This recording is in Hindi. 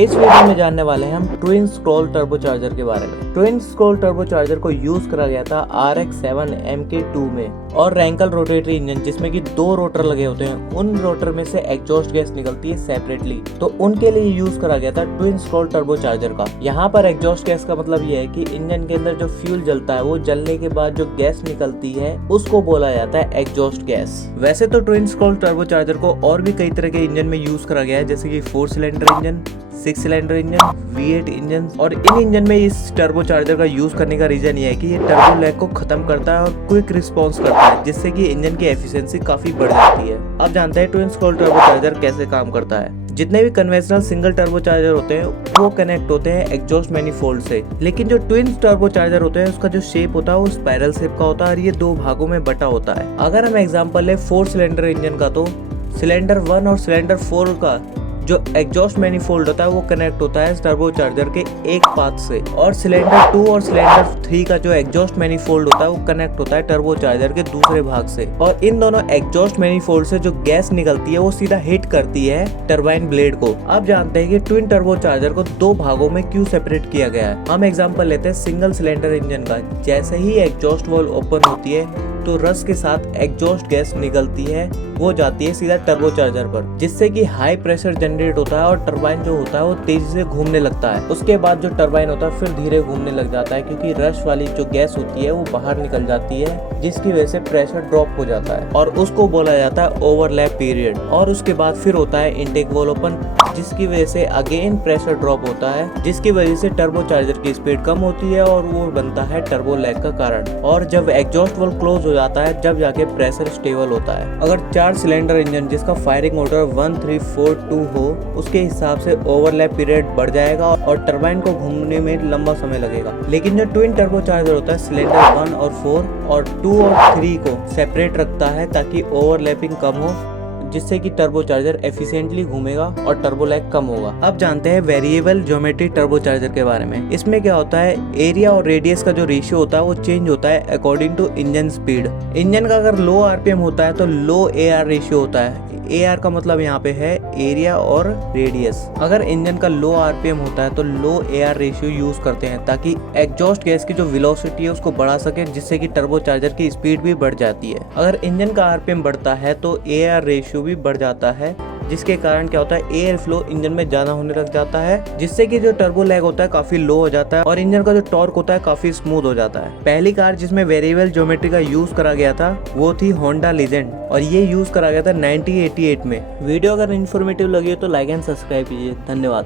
इस वीडियो में जानने वाले हैं हम ट्विन स्क्रॉल टर्बोचार्जर के बारे में। ट्विन स्क्रॉल टर्बोचार्जर को यूज करा गया था RX-7 MK2 में और रैंकल रोटेटरी इंजन जिसमें कि 2 रोटर लगे होते हैं, उन रोटर में से एग्जॉस्ट गैस निकलती है सेपरेटली, तो उनके लिए यूज करा गया था ट्विन स्क्रॉल टर्बोचार्जर का। यहाँ पर एग्जॉस्ट गैस का मतलब ये है कि इंजन के अंदर जो फ्यूल जलता है वो जलने के बाद जो गैस निकलती है उसको बोला जाता है एग्जॉस्ट गैस। वैसे तो ट्विन स्क्रॉल टर्बोचार्जर को और भी कई तरह के इंजन में यूज करा गया है, जैसे कि 4 cylinder engine, 6 cylinder engine, V8 engine. और इन इंजन में इस टर्बोचार्जर का यूज करने का रीजन ये है कि ये टर्बो लैग को खत्म करता है और क्विक रिस्पांस करता है, जिससे कि इंजन की एफिशिएंसी काफी बढ़ जाती है। अब जानते हैं ट्विन स्क्रॉल टर्बोचार्जर कैसे काम करता है। जितने भी कन्वेंशनल सिंगल टर्बोचार्जर होते हैं वो कनेक्ट होते हैं एग्जॉस्ट मैनिफोल्ड से, लेकिन जो ट्विन टर्बोचार्जर होते हैं उसका जो शेप होता है वो स्पाइरल शेप का होता है और ये 2 भागों में बटा होता है। अगर हम एग्जांपल ले 4 सिलेंडर इंजन का, तो सिलेंडर 1 और सिलेंडर 4 का जो एग्जॉस्ट मैनिफोल्ड होता है वो कनेक्ट होता है टर्बोचार्जर के एक पाथ से, और सिलेंडर 2 और सिलेंडर 3 का जो एग्जॉस्ट मैनिफोल्ड होता है वो कनेक्ट होता है टर्बोचार्जर के दूसरे भाग से। और इन दोनों एग्जॉस्ट मैनिफोल्ड से जो गैस निकलती है वो सीधा हिट करती है टरबाइन ब्लेड को। अब जानते हैं कि ट्विन टर्बोचार्जर को 2 भागों में क्यों सेपरेट किया गया है। हम एग्जांपल लेते हैं सिंगल सिलेंडर इंजन का। जैसे ही एग्जॉस्ट वाल्व ओपन होती है तो रस के साथ एग्जॉस्ट गैस निकलती है, वो जाती है सीधा टर्बोचार्जर पर, जिससे कि हाई प्रेशर जनरेट होता है और टरबाइन जो होता है वो तेजी से घूमने लगता है। उसके बाद जो टरबाइन होता है फिर धीरे घूमने लग जाता है, क्योंकि रश वाली जो गैस होती है वो बाहर निकल जाती है, जिसकी वजह से प्रेशर ड्रॉप हो जाता है और उसको बोला जाता है ओवरलैप पीरियड। और उसके बाद फिर होता है इनटेक वाल्व ओपन, जिसकी वजह से अगेन प्रेशर ड्रॉप होता है, जिसकी वजह से टर्बोचार्जर की स्पीड कम होती है और वो बनता है टर्बो लैग का कारण। और जब एग्जॉस्ट वाल्व क्लोज हो जाता है जब जाके प्रेशर स्टेबल होता है। अगर 4 सिलेंडर इंजन जिसका फायरिंग ऑर्डर 1 3 4 2 हो, उसके हिसाब से ओवरलैप पीरियड बढ़ जाएगा और टरबाइन को घूमने में लंबा समय लगेगा। लेकिन जो ट्विन टर्बोचार्जर होता है सिलेंडर 1 और 4 और 2 और 3 को सेपरेट रखता है ताकि ओवरलैपिंग कम हो, जिससे कि टर्बोचार्जर एफिशिएंटली घूमेगा और टर्बो लैग कम होगा। अब जानते हैं वेरिएबल ज्योमेट्री टर्बोचार्जर के बारे में। इसमें क्या होता है, एरिया और रेडियस का जो रेशियो होता है वो चेंज होता है according to engine speed. Engine का अगर लो आरपीएम होता है तो लो AR रेशियो होता है। AR का मतलब यहाँ पे है एरिया और रेडियस। अगर इंजन का लो आरपीएम होता है तो लो AR रेशियो यूज करते हैं ताकि एग्जॉस्ट गैस की जो वेलोसिटी है उसको बढ़ा सके, जिससे कि टर्बोचार्जर की स्पीड भी बढ़ जाती है। अगर इंजन का आरपीएम बढ़ता है तो AR रेशियो भी बढ़ जाता है, जिसके कारण क्या होता है एयर फ्लो इंजन में ज्यादा होने लग जाता है, जिससे कि जो टर्बो लैग होता है काफी लो हो जाता है और इंजन का जो टॉर्क होता है काफी स्मूथ हो जाता है। पहली कार जिसमें वेरिएबल ज्योमेट्री का यूज करा गया था वो थी होंडा लीजेंड और ये यूज करा गया था 1988 में। वीडियो अगर इन्फॉर्मेटिव लगी हो तो लाइक एंड सब्सक्राइब कीजिए। धन्यवाद।